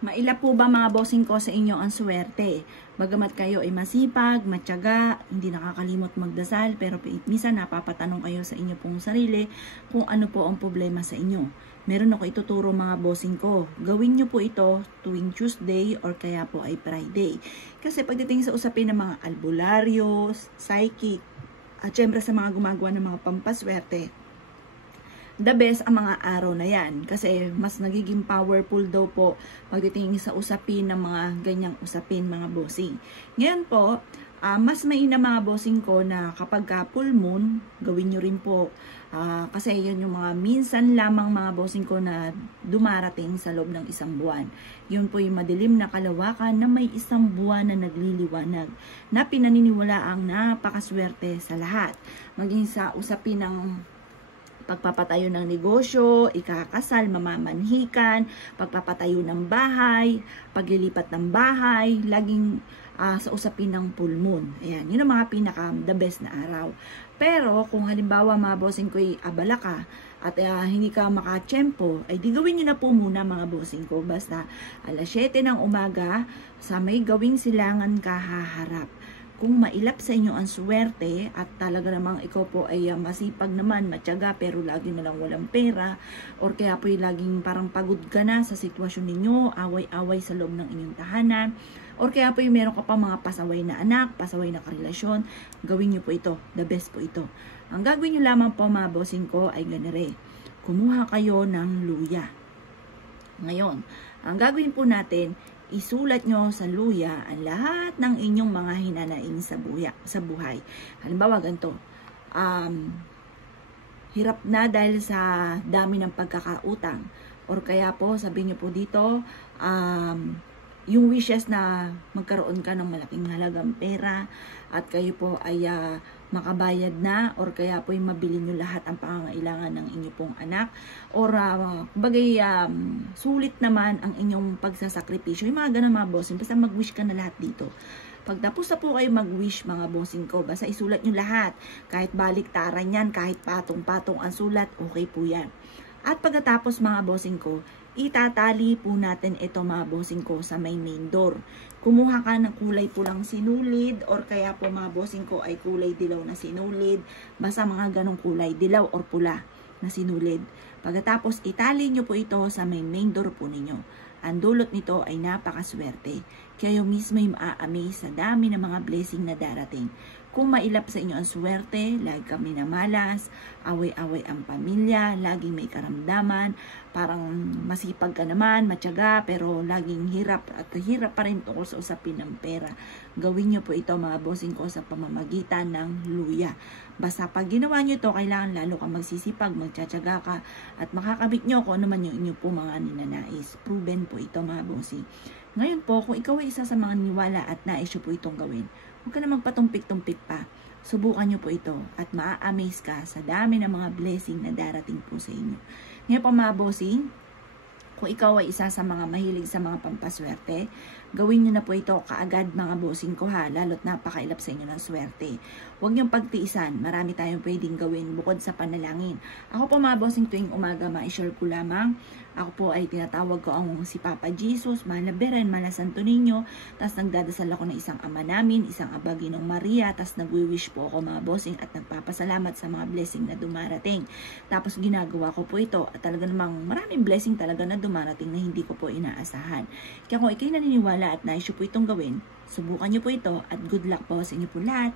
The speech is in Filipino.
Maila po ba mga bossing ko sa inyo ang swerte? Bagamat kayo ay masipag, matyaga, hindi nakakalimot magdasal, pero minsan napapatanong kayo sa inyo pong sarili kung ano po ang problema sa inyo. Meron ako ituturo mga bossing ko. Gawin nyo po ito tuwing Tuesday or kaya po ay Friday. Kasi pagdating sa usapin ng mga albularyo, psychic, at syempre sa mga gumagawa ng mga pampaswerte, the best ang mga araw na yan kasi mas nagiging powerful daw po pagdating sa usapin ng mga ganyang usapin mga bossing. Ngayon po, mas mainam mga bossing ko na kapag ka full moon, gawin nyo rin po. Kasi yun yung mga minsan lamang mga bossing ko na dumarating sa loob ng isang buwan. Yun po yung madilim na kalawakan na may isang buwan na nagliliwanag na pinaniniwala ang napakaswerte sa lahat. Maging sa usapin ng pagpapatayo ng negosyo, ikakasal, mamamanhikan, pagpapatayo ng bahay, paglilipat ng bahay, laging sa usapin ng full moon. Ayan, yun ang mga pinaka the best na araw. Pero kung halimbawa mga bossing ko ay abala ka at hindi ka makatsyempo, ay di gawin nyo na po muna mga bossing ko. Basta alas 7 ng umaga sa may gawing silangan ka haharap. Kung mailap sa inyo ang swerte at talaga namang ikaw po ay masipag naman, matyaga pero lagi na lang walang pera or kaya po ay laging parang pagod ka na sa sitwasyon ninyo, away-away sa loob ng inyong tahanan or kaya po ay meron ka pa mga pasaway na anak, pasaway na karelasyon, gawin nyo po ito, the best po ito. Ang gagawin nyo lamang po mga bossing ko ay ganere, kumuha kayo ng luya. Ngayon, ang gagawin po natin, isulat nyo sa luya ang lahat ng inyong mga hinanaing sa buhay. Halimbawa, ganito. Hirap na dahil sa dami ng pagkakautang. Or kaya po, sabihin nyo po dito, yung wishes na magkaroon ka ng malaking halagang pera at kayo po ay makabayad na or kaya po yung mabili nyo lahat ang pangangailangan ng inyo pong anak or bagay sulit naman ang inyong pagsasakripisyo, yung mga ganun mga bossing, basta mag-wish ka na lahat dito. Pagtapos na po kayo mag-wish mga bossing ko, basta isulat nyo lahat, kahit baliktaran yan, kahit patong-patong ang sulat, okay po yan. At pagkatapos mga bossing ko, itatali po natin ito mga bossing ko sa may main door. Kumuha ka ng kulay pulang sinulid or kaya po mga bossing ko ay kulay dilaw na sinulid. Basta mga ganong kulay, dilaw or pula na sinulid. Pagkatapos itali nyo po ito sa may main door po ninyo. Ang dulot nito ay napakaswerte. Kayo mismo yung maa-amaze sa dami ng mga blessing na darating. Kung mailap sa inyo ang swerte, lagi kami na malas, away-away ang pamilya, laging may karamdaman, parang masipag ka naman, matyaga, pero laging hirap at hirap pa rin tungkol sa usapin ng pera. Gawin nyo po ito mga bossing ko sa pamamagitan ng luya. Basta pag ginawa nyo ito, kailangan lalo ka magsisipag, magtsatsaga ka, at makakamit nyo kung ano man yung inyo po mga ninanais. Proven po ito mga bossing. Ngayon po, kung ikaw ay isa sa mga niwala at nais po itong gawin, huwag ka na magpatumpik-tumpik pa. Subukan nyo po ito at maa-amaze ka sa dami ng mga blessing na darating po sa inyo. Ngayon po mga bossing, kung ikaw ay isa sa mga mahilig sa mga pampaswerte, gawin nyo na po ito kaagad mga bossing ko ha, lalo't napakailap sa inyo ng swerte. Huwag niyong pagtiisan, marami tayong pwedeng gawin bukod sa panalangin. Ako po mga bossing tuwing umaga, ma-share ko lamang, ako po ay tinatawag ko ang si Papa Jesus, Mahal na Beren, Mahal na Santo Niño, tapos nagdadasal ako ng isang ama namin, isang aba Ginong Maria, tapos nagwi-wish po ako mga bossing at nagpapasalamat sa mga blessing na dumarating. Tapos ginagawa ko po ito at talaga namang maraming blessing talaga na dumarating na hindi ko po inaasahan. Kaya kung ikay naniniwala at nais po itong gawin, subukan nyo po ito at good luck po sa inyo po lahat.